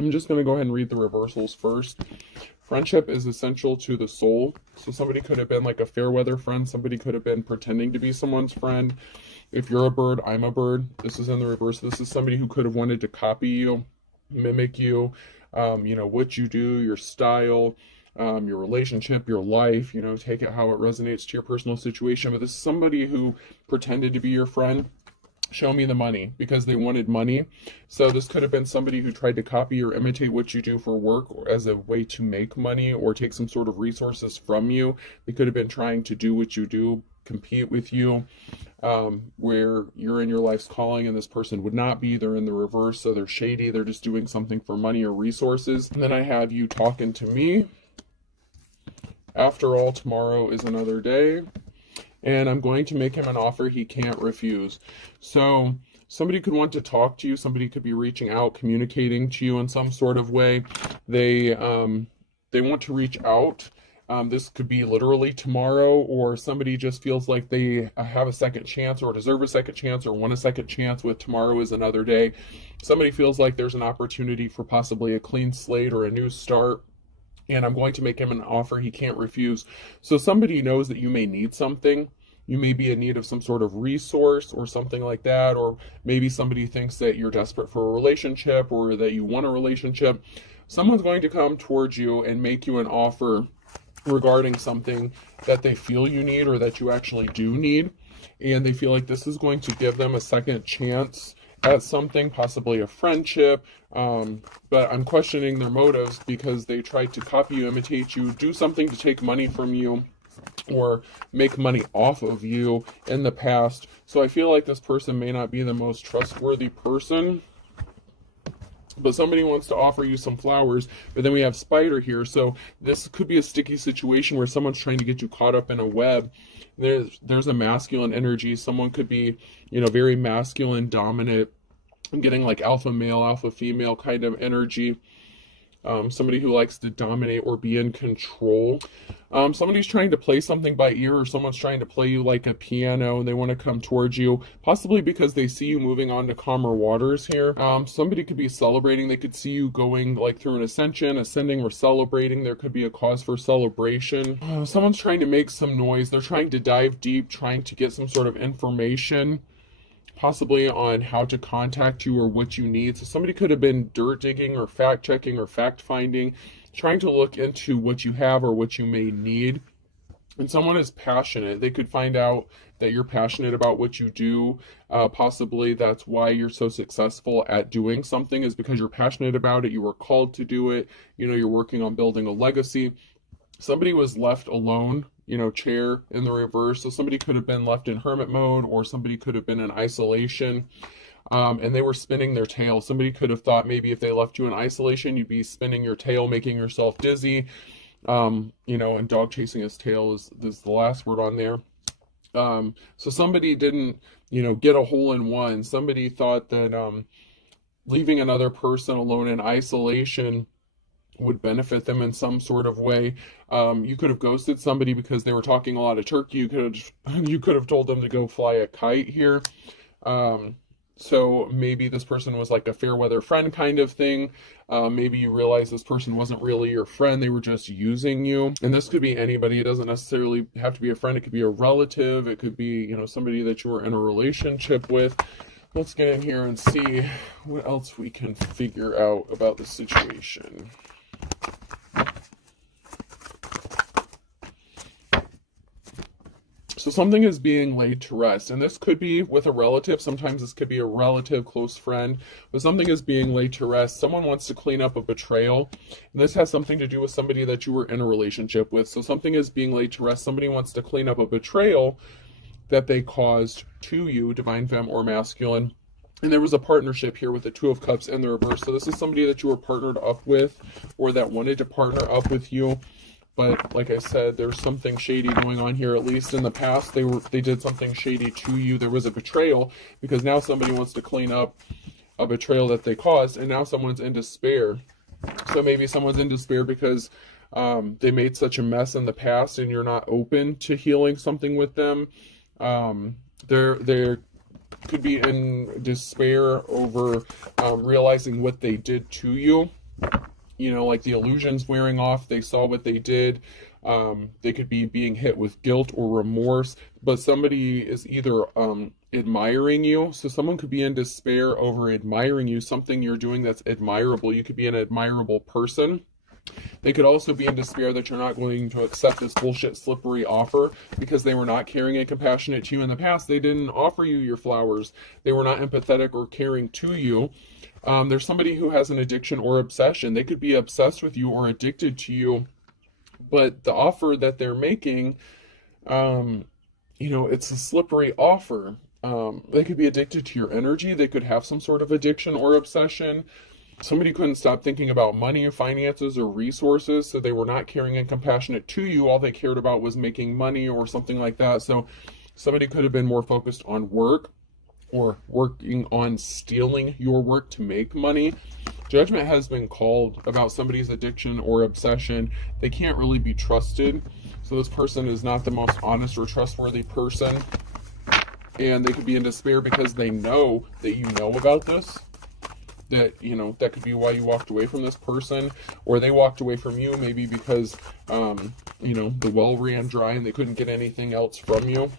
I'm just going to go ahead and read the reversals first. Friendship is essential to the soul. So somebody could have been like a fair weather friend. Somebody could have been pretending to be someone's friend. If you're a bird, I'm a bird. This is in the reverse. This is somebody who could have wanted to copy you, mimic you, what you do, your style, your relationship, your life, take it how it resonates to your personal situation. But this is somebody who pretended to be your friend. Show me the money, because they wanted money. So this could have been somebody who tried to copy or imitate what you do for work or as a way to make money or take some sort of resources from you. They could have been trying to do what you do, compete with you, where you're in your life's calling and this person would not be. They're in the reverse, so they're shady. They're just doing something for money or resources. And then I have you talking to me. After all, tomorrow is another day. And I'm going to make him an offer he can't refuse. So somebody could want to talk to you. Somebody could be reaching out, communicating to you in some sort of way. They want to reach out. This could be literally tomorrow, or somebody just feels like they have a second chance or deserve a second chance or want a second chance with tomorrow is another day. Somebody feels like there's an opportunity for possibly a clean slate or a new start. And I'm going to make him an offer he can't refuse. So somebody knows that you may need something. You may be in need of some sort of resource or something like that. Or maybe somebody thinks that you're desperate for a relationship or that you want a relationship. Someone's going to come towards you and make you an offer regarding something that they feel you need or that you actually do need. And they feel like this is going to give them a second chance at something, possibly a friendship, but I'm questioning their motives because they tried to copy you, imitate you, do something to take money from you, or make money off of you in the past. So I feel like this person may not be the most trustworthy person, but somebody wants to offer you some flowers. But then we have spider here, so this could be a sticky situation where someone's trying to get you caught up in a web. There's a masculine energy. Someone could be, very masculine, dominant, getting like alpha male, alpha female kind of energy. Somebody who likes to dominate or be in control. Somebody's trying to play something by ear, or someone's trying to play you like a piano and they want to come towards you, possibly because they see you moving on to calmer waters here. Somebody could be celebrating. They could see you going like through an ascending or celebrating. There could be a cause for celebration. Someone's trying to make some noise. They're trying to dive deep, trying to get some sort of information, possibly on how to contact you or what you need. So somebody could have been dirt digging or fact checking or fact finding, trying to look into what you have or what you may need. And someone is passionate. They could find out that you're passionate about what you do. Possibly that's why you're so successful at doing something, is because you're passionate about it. You were called to do it. You're working on building a legacy. Somebody was left alone, chair in the reverse. So somebody could have been left in hermit mode, or somebody could have been in isolation, and they were spinning their tail. Somebody could have thought maybe if they left you in isolation, you'd be spinning your tail, making yourself dizzy, and dog chasing his tail is the last word on there. So somebody didn't, get a hole in one. Somebody thought that leaving another person alone in isolation would benefit them in some sort of way. You could have ghosted somebody because they were talking a lot of turkey. You could have told them to go fly a kite here. So maybe this person was like a fair weather friend kind of thing. Maybe you realize this person wasn't really your friend. They were just using you. And this could be anybody. It doesn't necessarily have to be a friend. It could be a relative. It could be, somebody that you were in a relationship with. Let's get in here and see what else we can figure out about the situation. So something is being laid to rest, and this could be with a relative. Sometimes this could be a relative, close friend, but something is being laid to rest. Someone wants to clean up a betrayal, and this has something to do with somebody that you were in a relationship with. So something is being laid to rest. Somebody wants to clean up a betrayal that they caused to you, divine femme or masculine. And there was a partnership here with the Two of Cups in the reverse. So this is somebody that you were partnered up with, or that wanted to partner up with you. But like I said, there's something shady going on here. At least in the past, they did something shady to you. There was a betrayal, because now somebody wants to clean up a betrayal that they caused, and now someone's in despair. So maybe someone's in despair because they made such a mess in the past, and you're not open to healing something with them. They're could be in despair over realizing what they did to you. Like the illusion's wearing off. They saw what they did. They could be being hit with guilt or remorse, but somebody is either admiring you. So someone could be in despair over admiring you, something you're doing that's admirable. You could be an admirable person. They could also be in despair that you're not going to accept this bullshit slippery offer because they were not caring and compassionate to you in the past. They didn't offer you your flowers. They were not empathetic or caring to you. There's somebody who has an addiction or obsession. They could be obsessed with you or addicted to you, but the offer that they're making, it's a slippery offer. They could be addicted to your energy. They could have some sort of addiction or obsession. Somebody couldn't stop thinking about money, finances, or resources, so they were not caring and compassionate to you. All they cared about was making money or something like that. So somebody could have been more focused on work or working on stealing your work to make money. Judgment has been called about somebody's addiction or obsession. They can't really be trusted. So this person is not the most honest or trustworthy person. And they could be in despair because they know that you know about this. That could be why you walked away from this person, or they walked away from you maybe because, the well ran dry and they couldn't get anything else from you.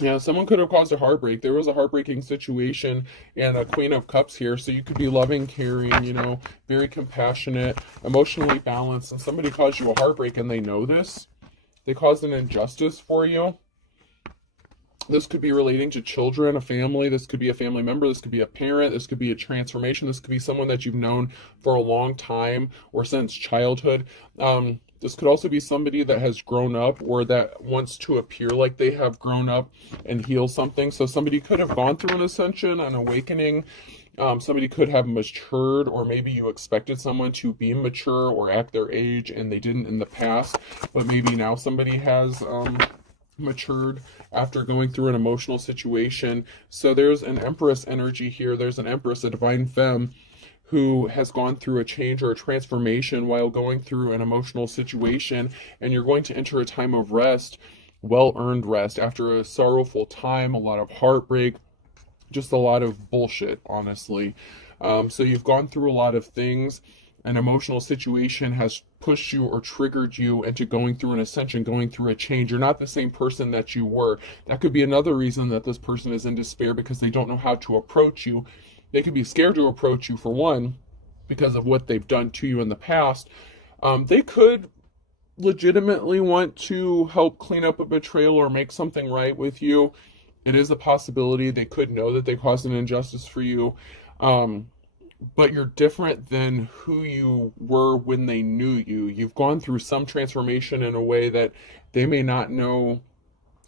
Yeah, someone could have caused a heartbreak. There was a heartbreaking situation and a Queen of Cups here. So you could be loving, caring, very compassionate, emotionally balanced, and somebody caused you a heartbreak and they know this. They caused an injustice for you. This could be relating to children, a family. This could be a family member. This could be a parent. This could be a transformation. This could be someone that you've known for a long time or since childhood. This could also be somebody that has grown up or that wants to appear like they have grown up and heal something. So somebody could have gone through an ascension, an awakening. Somebody could have matured, or maybe you expected someone to be mature or act their age and they didn't in the past, but maybe now somebody has matured after going through an emotional situation. So there's an Empress energy here. There's an Empress, a divine femme, who has gone through a change or a transformation while going through an emotional situation, and you're going to enter a time of rest, well-earned rest, after a sorrowful time, a lot of heartbreak, just a lot of bullshit, honestly. So you've gone through a lot of things. An emotional situation has pushed you or triggered you into going through an ascension, going through a change. You're not the same person that you were. That could be another reason that this person is in despair, because they don't know how to approach you. They could be scared to approach you, for one, because of what they've done to you in the past. They could legitimately want to help clean up a betrayal or make something right with you. It is a possibility. They could know that they caused an injustice for you. But you're different than who you were when they knew you. You've gone through some transformation in a way that they may not know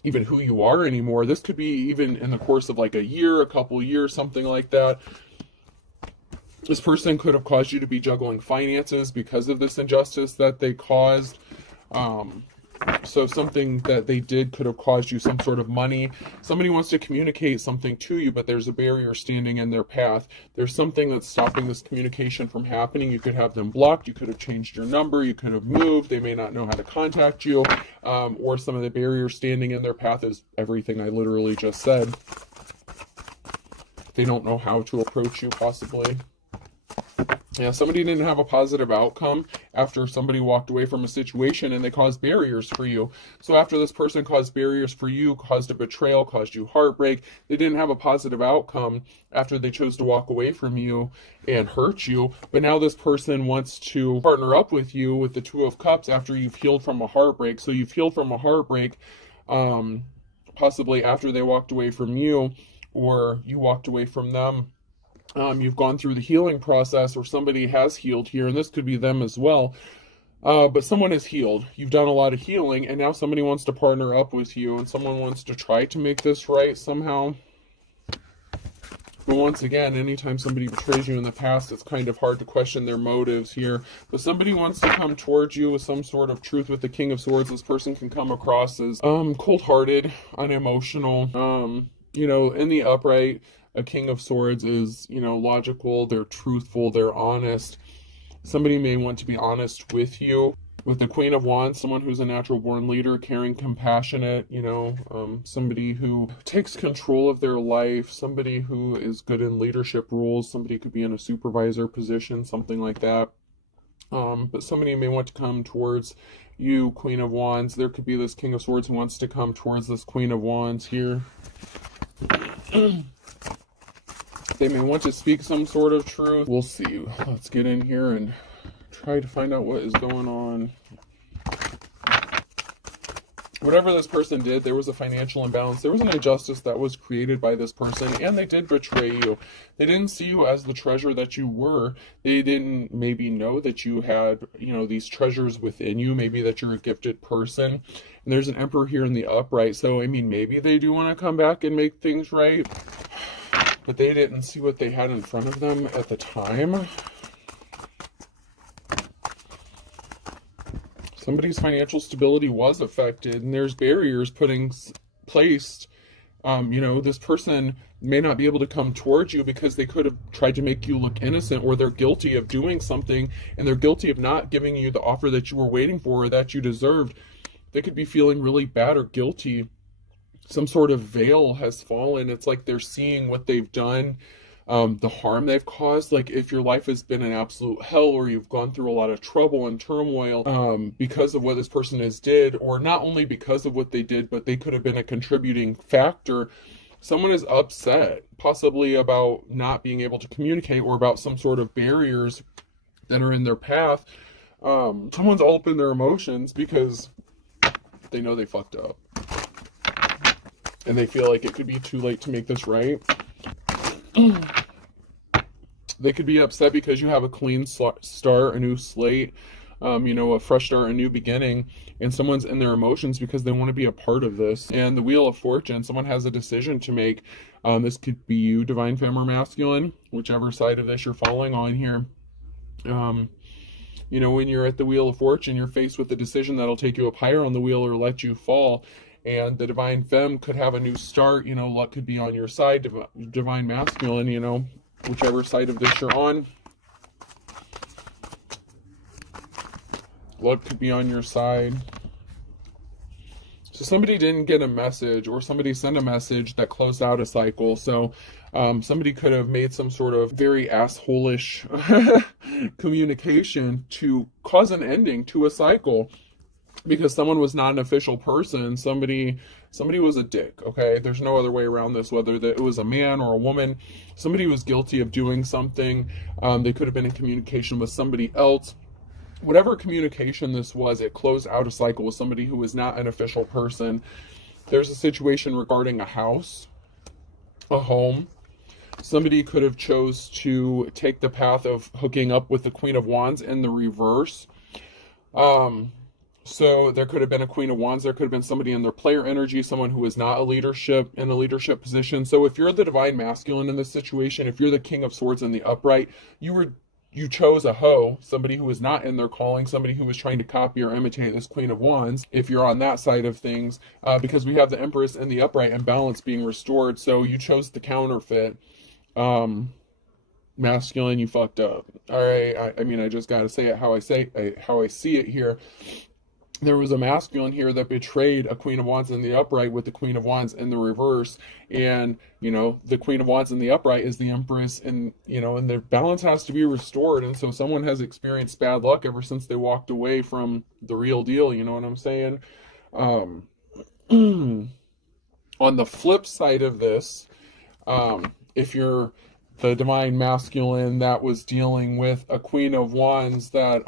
even who you are anymore. This could be even in the course of like a year, a couple years, something like that. This person could have caused you to be juggling finances because of this injustice that they caused. So something that they did could have caused you some sort of money. Somebody wants to communicate something to you, but there's a barrier standing in their path. There's something that's stopping this communication from happening. You could have them blocked. You could have changed your number. You could have moved. They may not know how to contact you. Or some of the barriers standing in their path is everything I literally just said. They don't know how to approach you, possibly. Yeah, somebody didn't have a positive outcome after somebody walked away from a situation and they caused barriers for you. So after this person caused barriers for you, caused a betrayal, caused you heartbreak, they didn't have a positive outcome after they chose to walk away from you and hurt you. But now this person wants to partner up with you with the Two of Cups after you've healed from a heartbreak. So you've healed from a heartbreak, possibly after they walked away from you, or you walked away from them. You've gone through the healing process, or somebody has healed here, and this could be them as well. But someone is healed. You've done a lot of healing, and now somebody wants to partner up with you, and someone wants to try to make this right somehow. But once again, anytime somebody betrays you in the past, it's kind of hard to question their motives here. But somebody wants to come towards you with some sort of truth. With the King of Swords, this person can come across as cold-hearted, unemotional. In the upright, a King of Swords is, logical, they're truthful, they're honest. Somebody may want to be honest with you. With the Queen of Wands, someone who's a natural born leader, caring, compassionate, somebody who takes control of their life, somebody who is good in leadership roles, somebody could be in a supervisor position, something like that. But somebody may want to come towards you, Queen of Wands. There could be this King of Swords who wants to come towards this Queen of Wands here. They may want to speak some sort of truth. We'll see. Let's get in here and try to find out what is going on. Whatever this person did, there was a financial imbalance. There was an injustice that was created by this person, and they did betray you. They didn't see you as the treasure that you were. They didn't maybe know that you had, these treasures within you, maybe that you're a gifted person. And there's an Emperor here in the upright, so, maybe they do want to come back and make things right, but they didn't see what they had in front of them at the time. Somebody's financial stability was affected, and there's barriers placed. This person may not be able to come towards you because they could have tried to make you look innocent, or they're guilty of doing something, and they're guilty of not giving you the offer that you were waiting for or that you deserved. They could be feeling really bad or guilty. Some sort of veil has fallen. It's like they're seeing what they've done, the harm they've caused. Like if your life has been an absolute hell, or you've gone through a lot of trouble and turmoil because of what this person has did, or not only because of what they did, but they could have been a contributing factor. Someone is upset, possibly about not being able to communicate, or about some sort of barriers that are in their path. Someone's all up in their emotions because they know they fucked up, and they feel like it could be too late to make this right. They could be upset because you have a clean start, a new slate, a fresh start, a new beginning, and someone's in their emotions because they want to be a part of this. And the Wheel of Fortune, someone has a decision to make. This could be you, divine femme or masculine, whichever side of this you're following on here. When you're at the Wheel of Fortune, you're faced with a decision that'll take you up higher on the wheel or let you fall. And the divine femme could have a new start. Luck could be on your side. Divine masculine, whichever side of this you're on, luck could be on your side. So somebody didn't get a message, or somebody sent a message that closed out a cycle. So somebody could have made some sort of very asshole-ish communication to cause an ending to a cycle. Because someone was not an official person, somebody was a dick, okay? There's no other way around this, whether it was a man or a woman. Somebody was guilty of doing something. They could have been in communication with somebody else. Whatever communication this was, it closed out a cycle with somebody who was not an official person. There's a situation regarding a house, a home. Somebody could have chose to take the path of hooking up with the Queen of Wands in the reverse. So there could have been a Queen of Wands. There could have been somebody in their player energy, someone who is not in a leadership position. So if you're the divine masculine in this situation, if you're the King of Swords in the upright, you chose a hoe, somebody who was not in their calling, somebody who was trying to copy or imitate this Queen of Wands, if you're on that side of things, because we have the Empress in the upright and balance being restored. So you chose the counterfeit. Masculine, you fucked up. All right. I just got to say it how I see it here. There was a masculine here that betrayed a Queen of Wands in the upright with the Queen of Wands in the reverse. And, the Queen of Wands in the upright is the Empress, and, and the balance has to be restored. And so someone has experienced bad luck ever since they walked away from the real deal. You know what I'm saying? On the flip side of this, if you're the divine masculine that was dealing with a Queen of Wands that,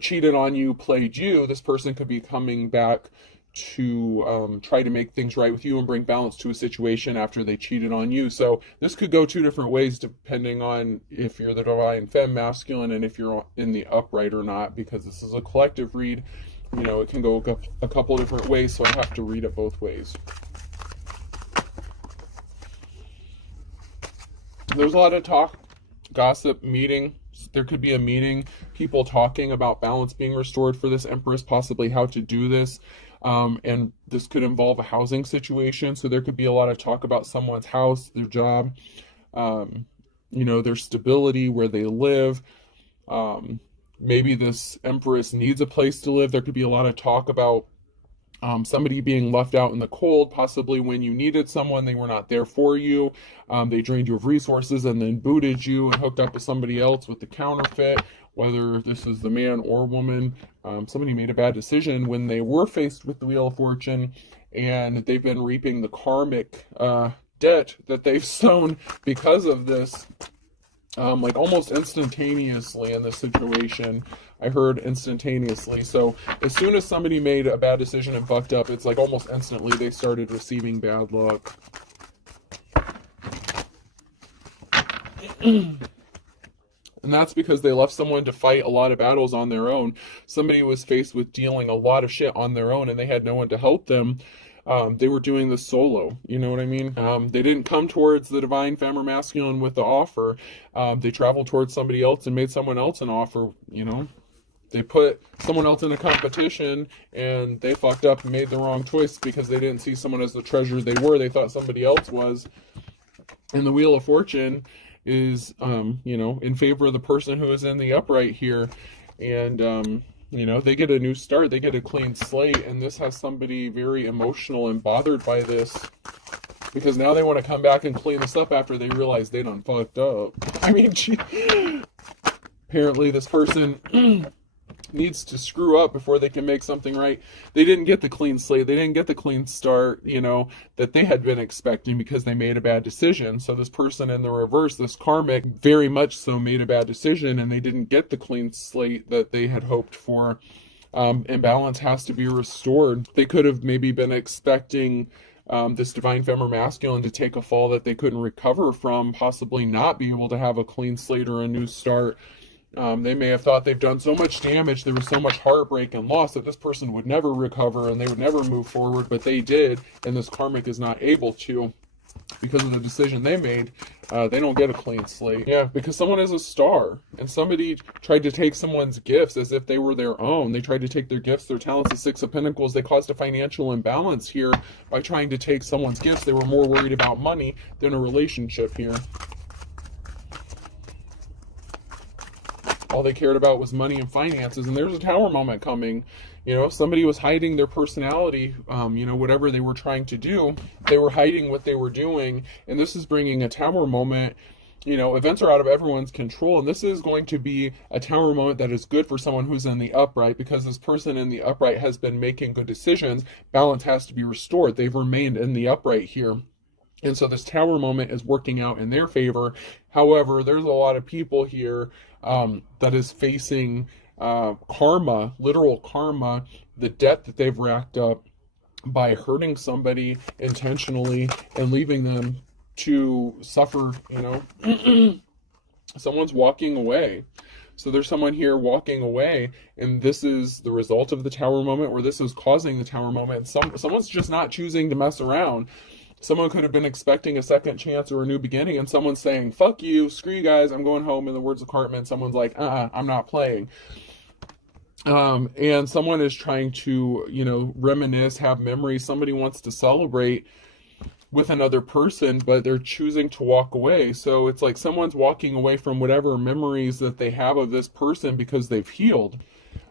cheated on you, played you, this person could be coming back to try to make things right with you and bring balance to a situation after they cheated on you. So this could go two different ways depending on if you're the divine femme masculine and if you're in the upright or not, because this is a collective read. It can go a couple different ways, so I have to read it both ways. There's a lot of talk, gossip, meeting. There could be a meeting, people talking about balance being restored for this Empress, possibly how to do this. And this could involve a housing situation. So there could be a lot of talk about someone's house, their job, their stability, where they live, maybe this empress needs a place to live. There could be a lot of talk about somebody being left out in the cold, possibly when you needed someone, they were not there for you. They drained you of resources and then booted you and hooked up with somebody else with the counterfeit, whether this is the man or woman. Somebody made a bad decision when they were faced with the Wheel of Fortune, and they've been reaping the karmic debt that they've sown because of this. Like almost instantaneously in this situation. I heard instantaneously. So as soon as somebody made a bad decision and fucked up, it's like almost instantly they started receiving bad luck. And that's because they left someone to fight a lot of battles on their own. Somebody was faced with dealing a lot of shit on their own and they had no one to help them. They were doing this solo, you know what I mean? They didn't come towards the divine femme or masculine with the offer. They traveled towards somebody else and made someone else an offer, you know? They put someone else in a competition and they fucked up and made the wrong choice because they didn't see someone as the treasure they were. They thought somebody else was. And the Wheel of Fortune is, you know, in favor of the person who is in the upright here. And, you know, they get a new start, they get a clean slate, and this has somebody very emotional and bothered by this because now they want to come back and clean this up after they realize they done fucked up. I mean, apparently this person needs to screw up before they can make something right. They didn't get the clean slate, they didn't get the clean start, you know, that they had been expecting because they made a bad decision. So this person in the reverse, this karmic, very much so made a bad decision and they didn't get the clean slate that they had hoped for. Imbalance has to be restored. They could have maybe been expecting this divine femme or masculine to take a fall that they couldn't recover from, possibly not be able to have a clean slate or a new start. They may have thought they've done so much damage, there was so much heartbreak and loss that this person would never recover and they would never move forward, but they did, and this karmic is not able to because of the decision they made. They don't get a clean slate. Yeah, because someone is a star, and somebody tried to take someone's gifts as if they were their own. They tried to take their gifts, their talents, the Six of Pentacles. They caused a financial imbalance here by trying to take someone's gifts. They were more worried about money than a relationship here. All they cared about was money and finances, and there's a tower moment coming. You know, somebody was hiding their personality, you know, whatever they were trying to do, they were hiding what they were doing, and this is bringing a tower moment. You know, events are out of everyone's control, and this is going to be a tower moment that is good for someone who's in the upright, because this person in the upright has been making good decisions. Balance has to be restored. They've remained in the upright here. And so this tower moment is working out in their favor. However, there's a lot of people here that is facing karma, literal karma, the debt that they've racked up by hurting somebody intentionally and leaving them to suffer, you know. Someone's walking away. So there's someone here walking away, and this is the result of the tower moment, or this is causing the tower moment. Someone's just not choosing to mess around. Someone could have been expecting a second chance or a new beginning, and someone's saying, fuck you, screw you guys, I'm going home, in the words of Cartman. Someone's like, I'm not playing. And someone is trying to, you know, reminisce, have memories. Somebody wants to celebrate with another person, but they're choosing to walk away. So it's like someone's walking away from whatever memories that they have of this person because they've healed.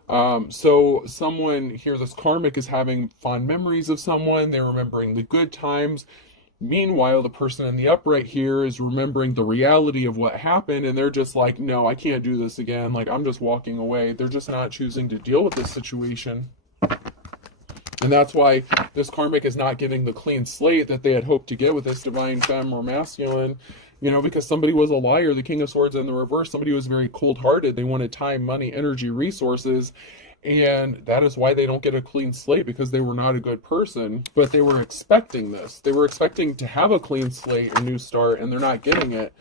So someone here, this karmic, is having fond memories of someone. They're remembering the good times. Meanwhile, the person in the upright here is remembering the reality of what happened, and they're just like, no, I can't do this again. Like, I'm just walking away. They're just not choosing to deal with this situation. And that's why this karmic is not getting the clean slate that they had hoped to get with this divine femme or masculine. You know, because somebody was a liar, the King of Swords in the reverse. Somebody was very cold-hearted. They wanted time, money, energy, resources. And that is why they don't get a clean slate, because they were not a good person. But they were expecting this. They were expecting to have a clean slate, a new start, and they're not getting it.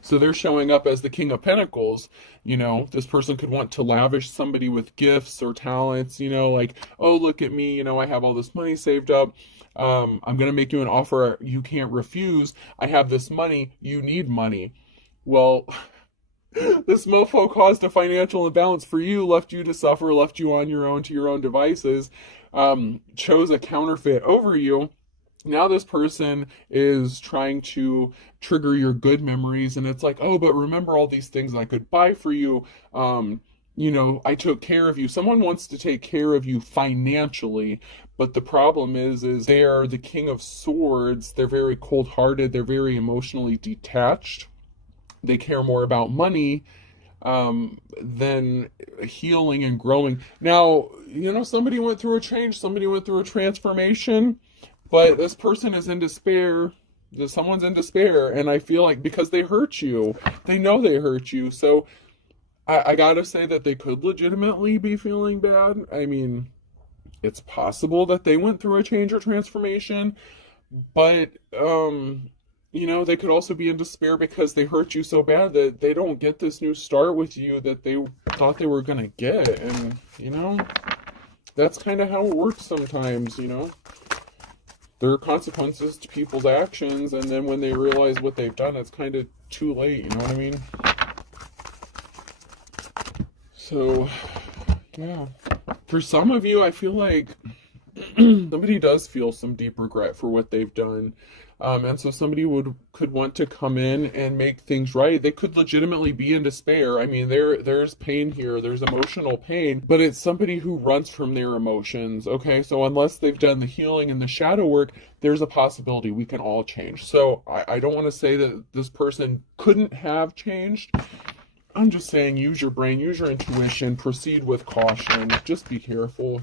So they're showing up as the King of Pentacles. You know, this person could want to lavish somebody with gifts or talents, you know, like, oh, look at me, you know, I have all this money saved up. I'm going to make you an offer you can't refuse. I have this money. You need money. Well, this mofo caused a financial imbalance for you, left you to suffer, left you on your own to your own devices, chose a counterfeit over you. Now this person is trying to trigger your good memories, and it's like, oh, but remember all these things I could buy for you. I took care of you. Someone wants to take care of you financially, but the problem is they are the king of swords. They're very cold-hearted. They're very emotionally detached. They care more about money than healing and growing. Now, somebody went through a change, somebody went through a transformation, but this person is in despair. Someone's in despair, and I feel like because they hurt you, they know they hurt you. So I gotta say that they could legitimately be feeling bad. I mean, it's possible that they went through a change or transformation, but they could also be in despair because they hurt you so bad that they don't get this new start with you that they thought they were gonna get. And that's kind of how it works sometimes. There are consequences to people's actions, and then when they realize what they've done, it's kind of too late. You know what I mean? So, yeah. For some of you, I feel like somebody does feel some deep regret for what they've done. And so somebody could want to come in and make things right. They could legitimately be in despair. I mean, there's pain here, there's emotional pain, but it's somebody who runs from their emotions. Okay, so unless they've done the healing and the shadow work, there's a possibility we can all change. So I don't want to say that this person couldn't have changed. I'm just saying, use your brain, use your intuition, proceed with caution, just be careful.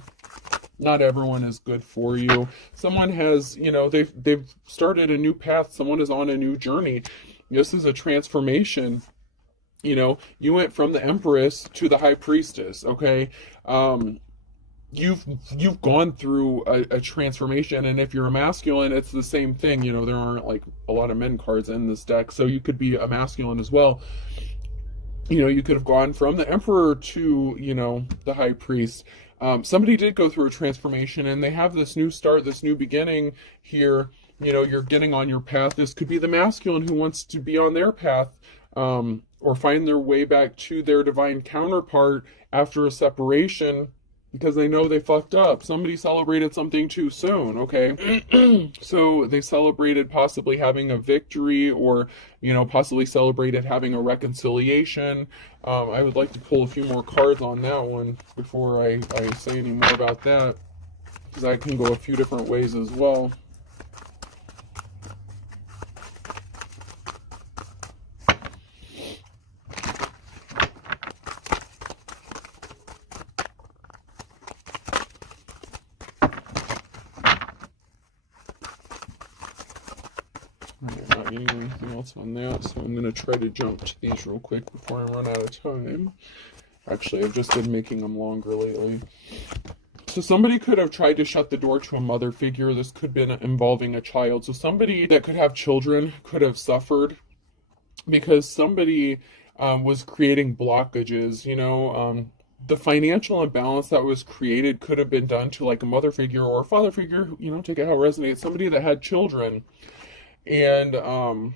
Not everyone is good for you. Someone has, they've started a new path. Someone is on a new journey. This is a transformation. You went from the empress to the high priestess. Okay, you've gone through a transformation, and if you're a masculine, it's the same thing. There aren't like a lot of men cards in this deck, so you could be a masculine as well. You could have gone from the emperor to the high priest. Somebody did go through a transformation, and they have this new start, this new beginning here. You're getting on your path. This could be the masculine who wants to be on their path, or find their way back to their divine counterpart after a separation because they know they fucked up. Somebody celebrated something too soon, okay? So they celebrated possibly having a victory, or, possibly celebrated having a reconciliation. I would like to pull a few more cards on that one before I say any more about that, because I can go a few different ways as well. I'm not getting anything else on that, so I'm going to try to jump to these real quick before I run out of time. Actually, I've just been making them longer lately. So somebody could have tried to shut the door to a mother figure. This could have been involving a child. So somebody that could have children could have suffered because somebody was creating blockages. The financial imbalance that was created could have been done to like a mother figure or a father figure, take it how it resonates, somebody that had children. And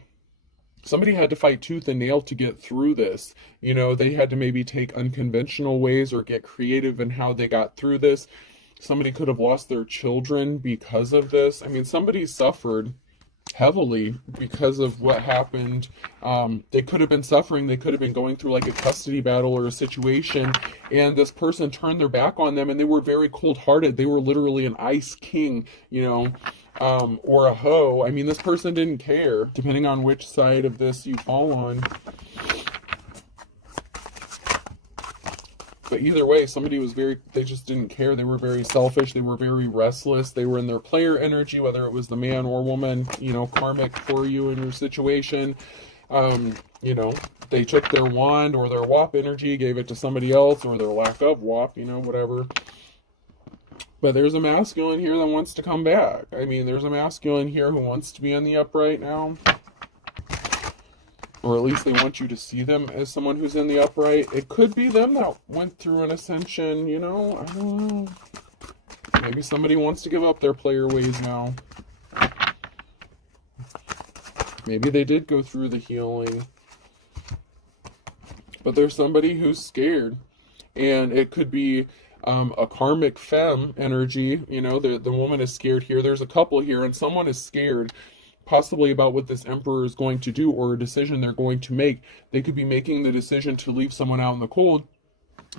somebody had to fight tooth and nail to get through this. They had to maybe take unconventional ways or get creative in how they got through this. Somebody could have lost their children because of this. I mean, somebody suffered heavily because of what happened. They could have been suffering. They could have been going through like a custody battle or a situation, and this person turned their back on them, and they were very cold-hearted. They were literally an ice king, or a hoe. I mean, this person didn't care, depending on which side of this you fall on. But either way, they just didn't care. They were very selfish. They were very restless. They were in their player energy, whether it was the man or woman, karmic for you in your situation. They took their wand or their WAP energy, gave it to somebody else, or their lack of WAP, whatever. But there's a masculine here that wants to come back. I mean, there's a masculine here who wants to be in the upright now. Or at least they want you to see them as someone who's in the upright. It could be them that went through an ascension, I don't know. Maybe somebody wants to give up their player ways now. Maybe they did go through the healing. But there's somebody who's scared. And it could be A karmic femme energy. You know, the woman is scared here. There's a couple here, and someone is scared possibly about what this emperor is going to do or a decision they're going to make. They could be making the decision to leave someone out in the cold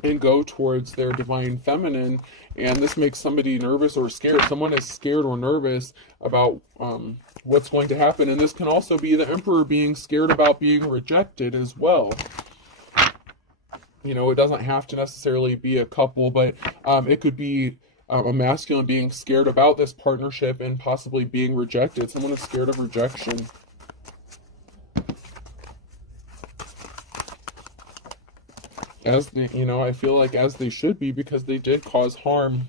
and go towards their divine feminine, and this makes somebody nervous or scared. Someone is scared or nervous about what's going to happen, and this can also be the emperor being scared about being rejected as well. You know, it doesn't have to necessarily be a couple, but it could be a masculine being scared about this partnership and possibly being rejected. Someone is scared of rejection. As they, you know, I feel like as they should be, because they did cause harm.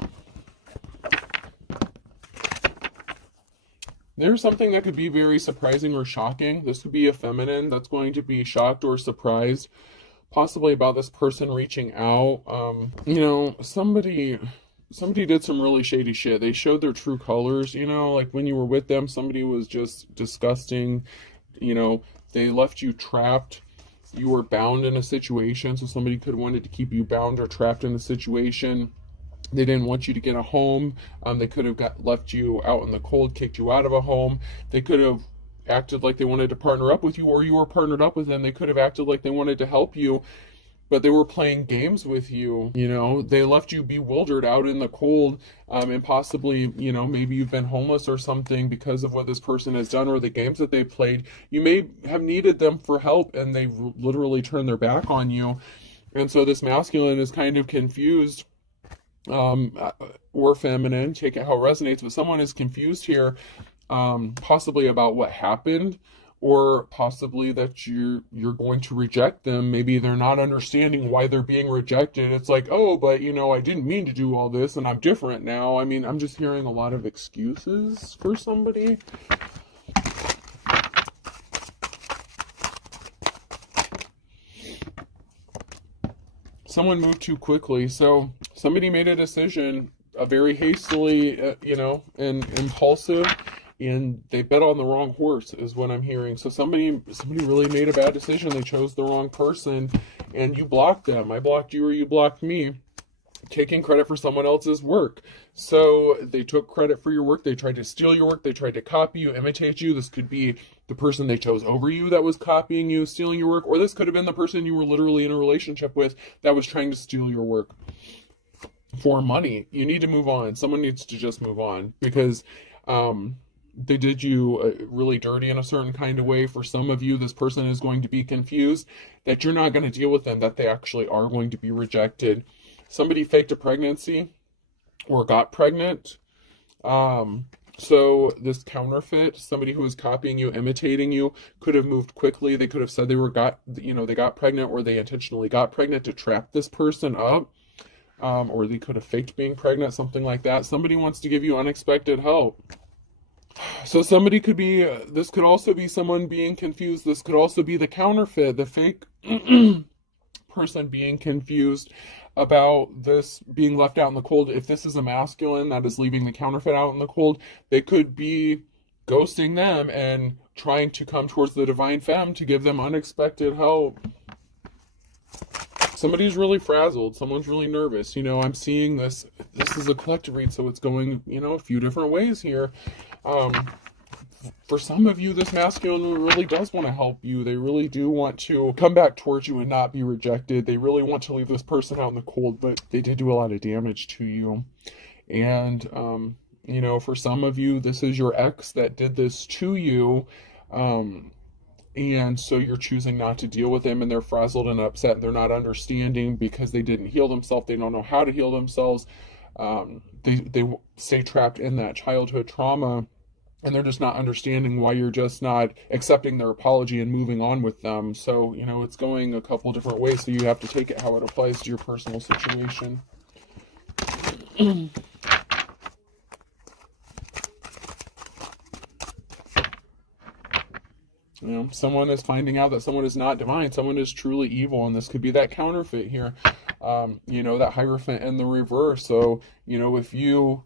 There's something that could be very surprising or shocking. This could be a feminine that's going to be shocked or surprised, possibly about this person reaching out. You know, somebody did some really shady shit. They showed their true colors, you know, like when you were with them, somebody was just disgusting. You know, they left you trapped. You were bound in a situation, so somebody could have wanted to keep you bound or trapped in a situation. They didn't want you to get a home. They could have left you out in the cold, kicked you out of a home. They could have acted like they wanted to partner up with you, or you were partnered up with them. They could have acted like they wanted to help you, but they were playing games with you. You know, they left you bewildered out in the cold, and possibly, you know, maybe you've been homeless or something because of what this person has done or the games that they played. You may have needed them for help, and they literally turned their back on you. And so this masculine is kind of confused, or feminine, take it how it resonates, but someone is confused here, possibly about what happened, or possibly that you're going to reject them. Maybe they're not understanding why they're being rejected. It's like, oh, but you know, I didn't mean to do all this and I'm different now. I mean, I'm just hearing a lot of excuses for somebody. Someone moved too quickly. So somebody made a decision, very hastily, you know, and impulsive, and they bet on the wrong horse is what I'm hearing. So somebody really made a bad decision. They chose the wrong person, and you blocked them. I blocked you, or you blocked me, taking credit for someone else's work. So they took credit for your work. They tried to steal your work. They tried to copy you, imitate you. This could be the person they chose over you that was copying you, stealing your work, or this could have been the person you were literally in a relationship with that was trying to steal your work for money. You need to move on. Someone needs to just move on, because they did you really dirty in a certain kind of way. For some of you, this person is going to be confused that you're not going to deal with them, that they actually are going to be rejected. Somebody faked a pregnancy or got pregnant. So this counterfeit, somebody who was copying you, imitating you, could have moved quickly. They could have said they got pregnant, or they intentionally got pregnant to trap this person up. Or they could have faked being pregnant, something like that. Somebody wants to give you unexpected help. So somebody could be, this could also be someone being confused. This could also be the counterfeit, the fake person being confused about this being left out in the cold. If this is a masculine that is leaving the counterfeit out in the cold, they could be ghosting them and trying to come towards the divine femme to give them unexpected help. Somebody's really frazzled. Someone's really nervous. You know, I'm seeing this. This is a collective read, so it's going, you know, a few different ways here. For some of you, this masculine really does want to help you. They really do want to come back towards you and not be rejected. They really want to leave this person out in the cold, but they did do a lot of damage to you. And, you know, for some of you, this is your ex that did this to you. And so you're choosing not to deal with them, and they're frazzled and upset. They're not understanding because they didn't heal themselves. They don't know how to heal themselves. They stay trapped in that childhood trauma, and they're just not understanding why you're just not accepting their apology and moving on with them. So, you know, it's going a couple different ways, so you have to take it how it applies to your personal situation. You know, someone is finding out that someone is not divine. Someone is truly evil, and this could be that counterfeit here. You know, that Hierophant in the reverse. So, you know, if you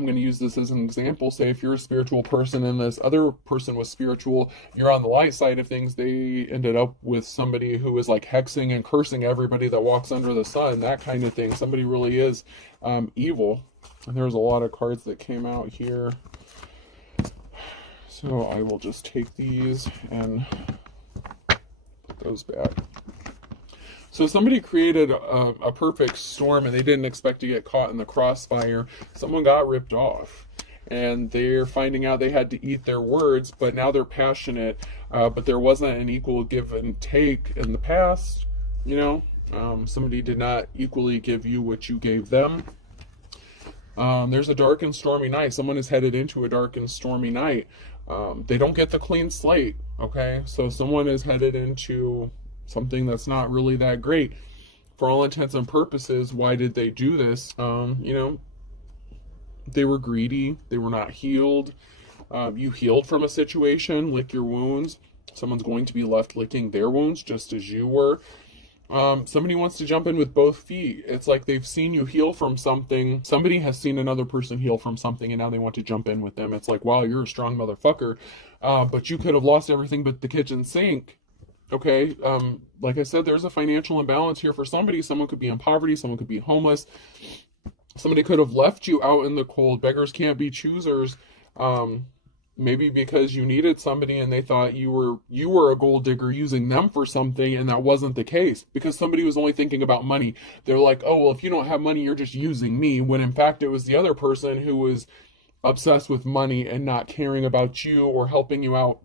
I'm going to use this as an example. Say if you're a spiritual person and this other person was spiritual, you're on the light side of things. They ended up with somebody who is like hexing and cursing everybody that walks under the sun, that kind of thing. Somebody really is evil. And there's a lot of cards that came out here. So I will just take these and put those back. So somebody created a perfect storm and they didn't expect to get caught in the crossfire. Someone got ripped off and they're finding out they had to eat their words, but now they're passionate. But there wasn't an equal give and take in the past. You know, somebody did not equally give you what you gave them. There's a dark and stormy night. Someone is headed into a dark and stormy night. They don't get the clean slate. Okay. So someone is headed into something that's not really that great. For all intents and purposes, why did they do this? You know, they were greedy. They were not healed. You healed from a situation, lick your wounds. Someone's going to be left licking their wounds just as you were. Somebody wants to jump in with both feet. It's like they've seen you heal from something. Somebody has seen another person heal from something and now they want to jump in with them. It's like, wow, you're a strong motherfucker. But you could have lost everything but the kitchen sink. Okay, like I said, there's a financial imbalance here for somebody. Someone could be in poverty, someone could be homeless. Somebody could have left you out in the cold. Beggars can't be choosers. Maybe because you needed somebody and they thought you were a gold digger using them for something, and that wasn't the case. Because somebody was only thinking about money. They're like, oh, well, if you don't have money, you're just using me. When in fact, it was the other person who was obsessed with money and not caring about you or helping you out.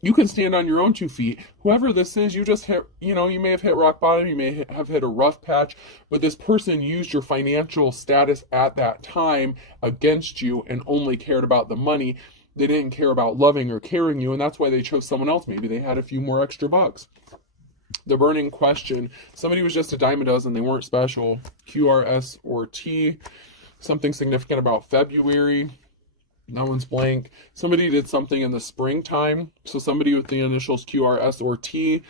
You can stand on your own 2 feet. Whoever this is, you just hit, you know, you may have hit rock bottom, you may have hit a rough patch, but this person used your financial status at that time against you and only cared about the money. They didn't care about loving or caring you, and that's why they chose someone else. Maybe they had a few more extra bucks. The burning question. Somebody was just a dime a dozen. They weren't special. QRS or T. Something significant about February. That one's blank. Somebody did something in the springtime. So somebody with the initials QRS or T,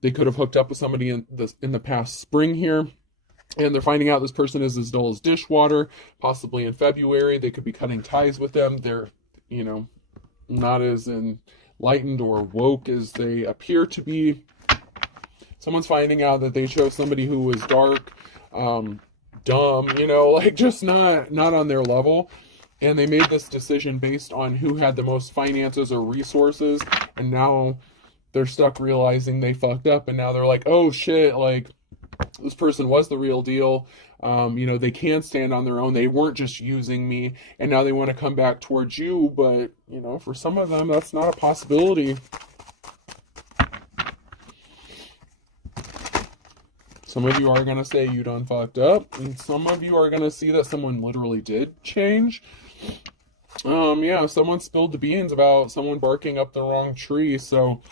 they could have hooked up with somebody in the past spring here. And they're finding out this person is as dull as dishwater, possibly in February. They could be cutting ties with them. They're, you know, not as enlightened or woke as they appear to be. Someone's finding out that they chose somebody who was dark, dumb, you know, like just not on their level. And they made this decision based on who had the most finances or resources. And now they're stuck realizing they fucked up. And now they're like, oh shit, like this person was the real deal. You know, they can stand on their own. They weren't just using me. And now they want to come back towards you. But, you know, for some of them, that's not a possibility. Some of you are going to say you done fucked up. And some of you are going to see that someone literally did change. Yeah, someone spilled the beans about someone barking up the wrong tree. So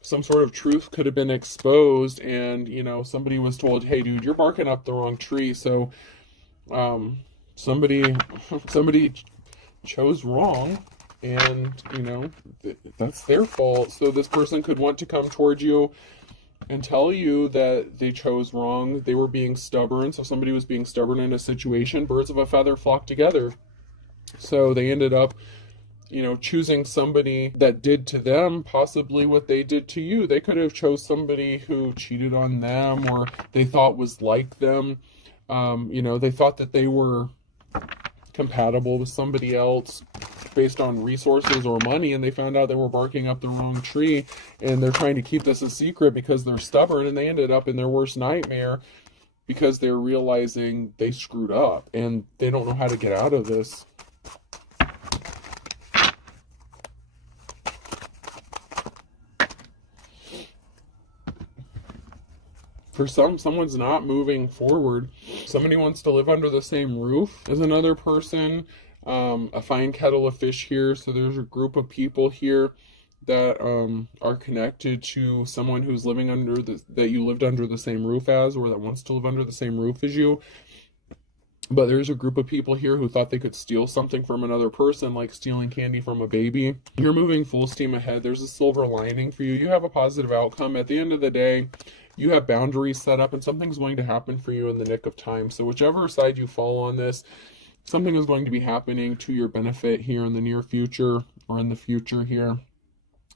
some sort of truth could have been exposed. And, you know, somebody was told, hey, dude, you're barking up the wrong tree. So somebody chose wrong. And, you know, that's their fault. So this person could want to come towards you and tell you that they chose wrong. They were being stubborn. So somebody was being stubborn in a situation. Birds of a feather flock together. So they ended up, you know, choosing somebody that did to them possibly what they did to you. They could have chose somebody who cheated on them or they thought was like them. You know, they thought that they were compatible with somebody else based on resources or money, and they found out they were barking up the wrong tree, and they're trying to keep this a secret because they're stubborn, and they ended up in their worst nightmare because they're realizing they screwed up and they don't know how to get out of this. For someone's not moving forward. Somebody wants to live under the same roof as another person. A fine kettle of fish here. So there's a group of people here that are connected to someone who's living under that you lived under the same roof as, or that wants to live under the same roof as you. But there's a group of people here who thought they could steal something from another person, like stealing candy from a baby. You're moving full steam ahead. There's a silver lining for you. You have a positive outcome. At the end of the day, you have boundaries set up and something's going to happen for you in the nick of time. So whichever side you fall on this, something is going to be happening to your benefit here in the near future or in the future here.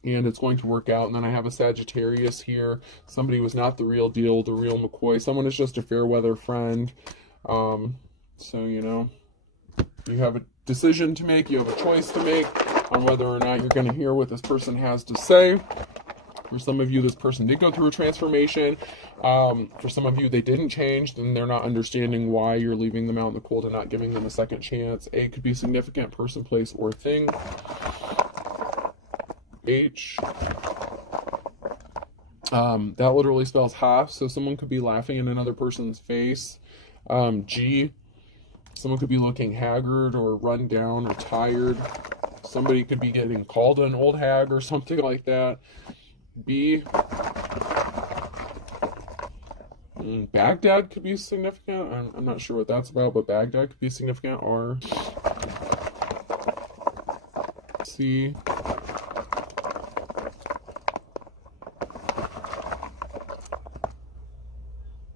And it's going to work out. And then I have a Sagittarius here. Somebody was not the real deal, the real McCoy. Someone is just a fair weather friend. So, you know, you have a decision to make. You have a choice to make on whether or not you're going to hear what this person has to say. For some of you, this person did go through a transformation. For some of you, they didn't change, then they're not understanding why you're leaving them out in the cold and not giving them a second chance. A could be significant person, place, or thing. H. That literally spells half, so someone could be laughing in another person's face. G. Someone could be looking haggard or run down or tired. Somebody could be getting called an old hag or something like that. B. Baghdad could be significant. I'm not sure what that's about, but Baghdad could be significant. R. C.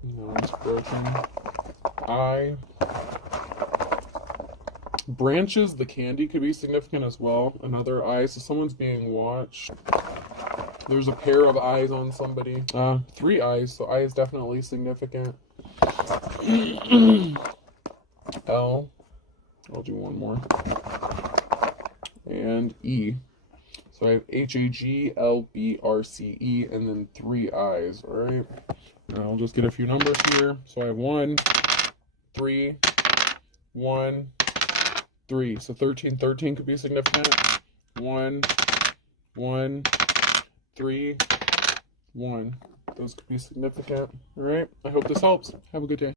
No, it's broken. I. Branches, the candy, could be significant as well. Another I, so someone's being watched. There's a pair of eyes on somebody. 3 eyes, so I is definitely significant. L. I'll do one more. And E. So I have HAG, LBRCE, and then 3 eyes, alright? And I'll just get a few numbers here. So I have 1, 3, 1, 3. So 13 could be significant. 1, 1, 3, 1. Those could be significant. Alright, I hope this helps. Have a good day.